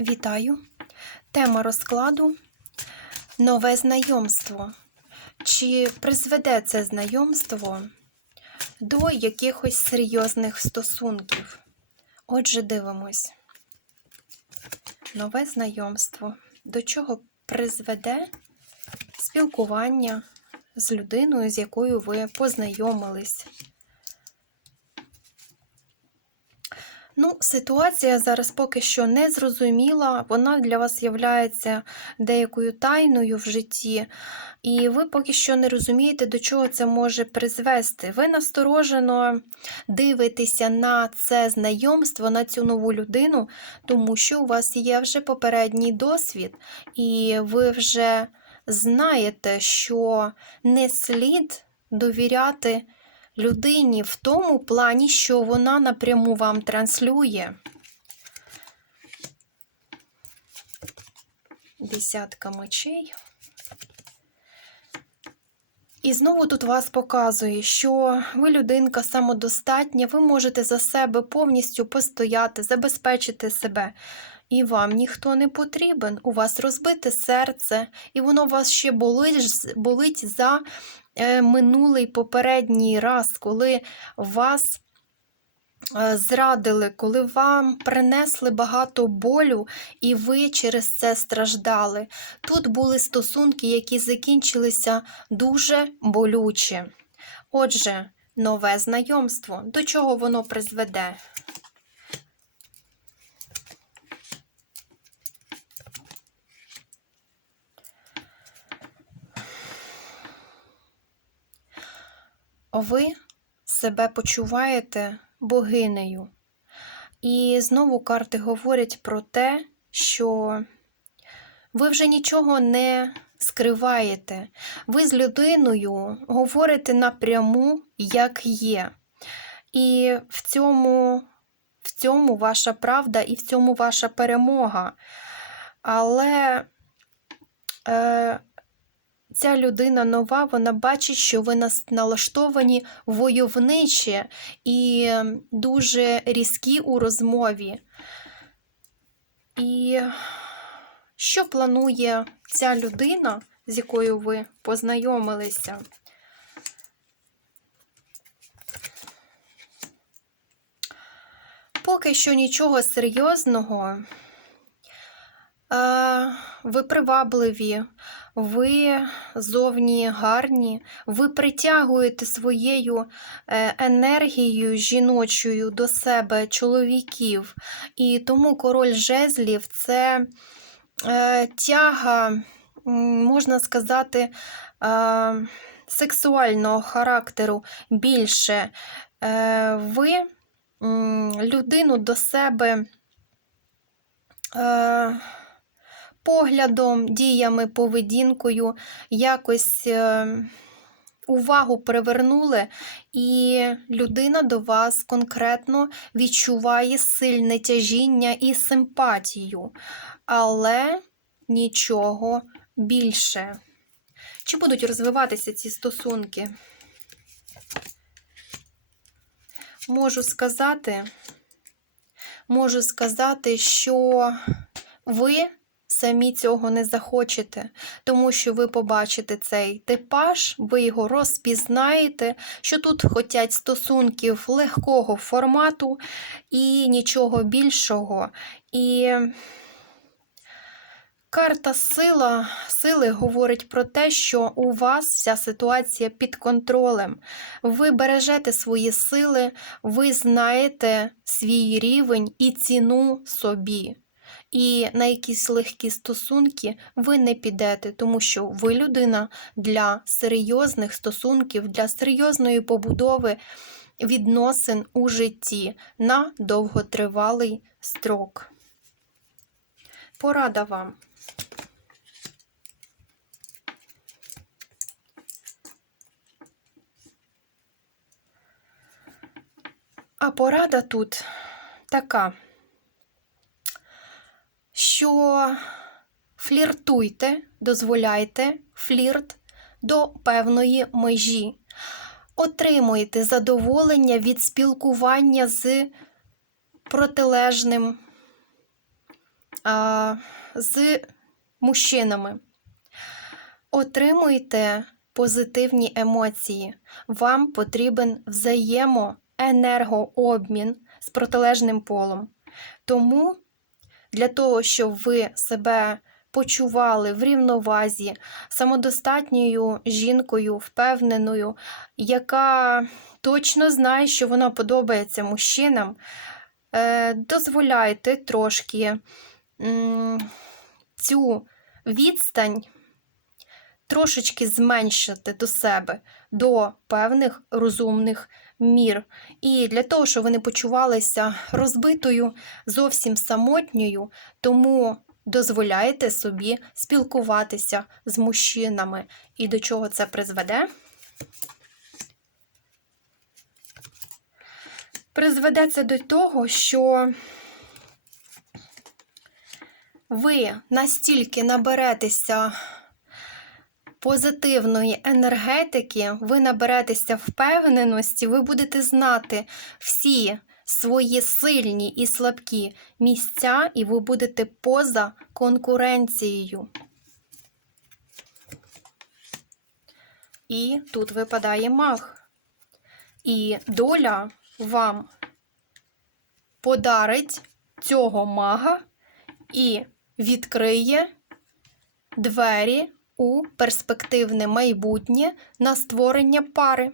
Вітаю! Тема розкладу нове знайомство. Чи призведе це знайомство до якихось серйозних стосунків? Отже, дивимось. Нове знайомство. До чого призведе спілкування з людиною, з якою ви познайомились? Ну, ситуація зараз поки що не зрозуміла, вона для вас є деякою тайною в житті, і ви поки що не розумієте, до чого це може призвести. Ви насторожено дивитеся на це знайомство, на цю нову людину, тому що у вас є вже попередній досвід, і ви вже знаєте, що не слід довіряти людині в тому плані, що вона напряму вам транслює. Десятка мечей. І знову тут вас показує, що ви людинка самодостатня, ви можете за себе повністю постояти, забезпечити себе. І вам ніхто не потрібен. У вас розбите серце, і воно вас ще болить, болить за е, минулий попередній раз, коли вас е, зрадили, коли вам принесли багато болю, і ви через це страждали. Тут були стосунки, які закінчилися дуже болюче. Отже, нове знайомство. До чого воно призведе? Ви себе почуваєте богинею. І знову карти говорять про те, що ви вже нічого не скриваєте. Ви з людиною говорите напряму, як є. І в цьому, в цьому ваша правда і в цьому ваша перемога. Але е, ця людина нова, вона бачить, що ви нас налаштовані войовниче і дуже різкі у розмові. І що планує ця людина, з якою ви познайомилися? Поки що нічого серйозного. Ви привабливі, ви зовні гарні, ви притягуєте своєю е, енергією жіночою до себе чоловіків. І тому король жезлів це е, тяга, можна сказати, е, сексуального характеру більше. Ви людину до себе поглядом, діями, поведінкою якось е, увагу привернули, і людина до вас конкретно відчуває сильне тяжіння і симпатію, але нічого більше. Чи будуть розвиватися ці стосунки? Можу сказати, можу сказати, що ви самі цього не захочете, тому що ви побачите цей типаж, ви його розпізнаєте, що тут хотять стосунків легкого формату і нічого більшого. І карта сила, сили говорить про те, що у вас вся ситуація під контролем. Ви бережете свої сили, ви знаєте свій рівень і ціну собі. І на якісь легкі стосунки ви не підете, тому що ви людина для серйозних стосунків, для серйозної побудови відносин у житті на довготривалий строк. Порада вам. А порада тут така що фліртуйте, дозволяйте флірт до певної межі. Отримуйте задоволення від спілкування з протилежним з мужчинами. Отримуйте позитивні емоції. Вам потрібен взаємоенергообмін з протилежним полом. Тому для того, щоб ви себе почували в рівновазі, самодостатньою жінкою, впевненою, яка точно знає, що вона подобається мужчинам, е, дозволяйте трошки цю відстань трошечки зменшити до себе до певних розумних мір. І для того, щоб ви не почувалися розбитою, зовсім самотньою, тому дозволяйте собі спілкуватися з мужчинами. І до чого це призведе? Призведе це до того, що ви настільки наберетеся позитивної енергетики, ви наберетеся впевненості, ви будете знати всі свої сильні і слабкі місця, і ви будете поза конкуренцією. І тут випадає маг. І доля вам подарить цього мага і відкриє двері у перспективне майбутнє на створення пари.